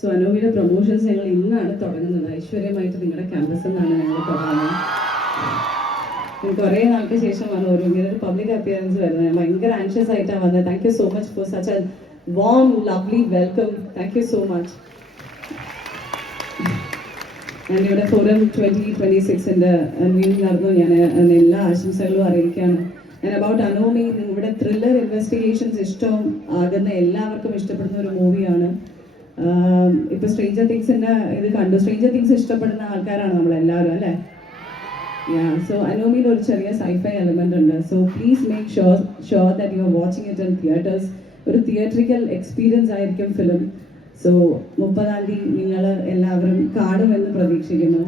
So അനൂപിയുടെ promotions ഞങ്ങൾ ഇന്നാണ് തുടങ്ങുന്നത്. ഐശ്വര്യമായിട്ട് നിങ്ങളുടെ ക്യാമ്പസിൽ നിന്നാണ് ഞങ്ങൾ തുടങ്ങുന്നത്. കുറേ നാൾക്ക് ശേഷമാണ് ഇങ്ങനെ ഒരു പബ്ലിക് അപ്പിയറൻസ് വരുന്നത്. ഞാൻ ഭയങ്കര ആൻഷ്യസ് ആയിട്ടാണ് വന്നത്. Thank you so much for such A warm lovely welcome. Thank you so much. ഞാൻ ഇവിടെ ഫോറം 2026 മീറ്റിംഗ് നടന്നു. ഞാൻ എല്ലാ ആശംസകളും അറിയിക്കുകയാണ്. ആൻഡ് അബൌട്ട് അനോമി, ഇവിടെ ത്രില്ലർ ഇൻവെസ്റ്റിഗേഷൻസ് ഇഷ്ടം ആകുന്ന എല്ലാവർക്കും ഇഷ്ടപ്പെടുന്ന ഒരു മൂവിയാണ്. ഇപ്പൊ സ്ട്രേഞ്ചർ തിങ്സിന്റെ ഇത് കണ്ടു. സ്ട്രേഞ്ചർ തിങ്സ് ഇഷ്ടപ്പെടുന്ന ആൾക്കാരാണ് നമ്മളെല്ലാവരും, അല്ലേ? സോ അനോമിയിൽ ഒരു ചെറിയ സൈഫൈ എലമെന്റ് ഉണ്ട്. So please make sure that you are watching it in theatres. ഒരു തിയേറ്ററിക്കൽ എക്സ്പീരിയൻസ് ആയിരിക്കും ഫിലിം. സോ 30-ാം തീയതി നിങ്ങൾ എല്ലാവരും കാണുമെന്ന് പ്രതീക്ഷിക്കുന്നു.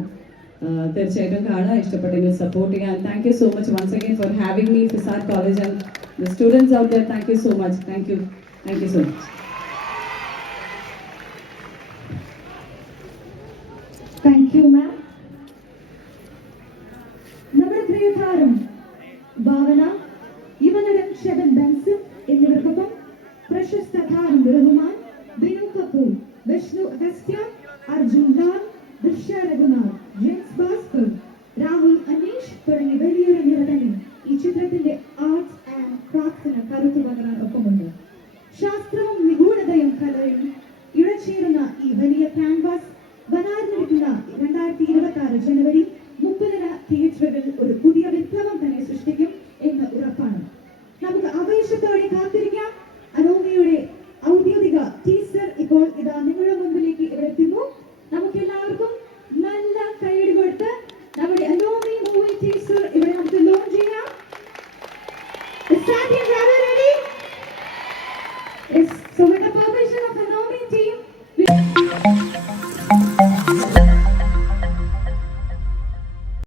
തീർച്ചയായിട്ടും കാണുക. ഇഷ്ടപ്പെട്ടെങ്കിൽ സപ്പോർട്ട് ചെയ്യാൻ. Thank you so much once again for having me FISAT college and the students out there. Thank you so much. Thank you so much. Thank you, ma'am.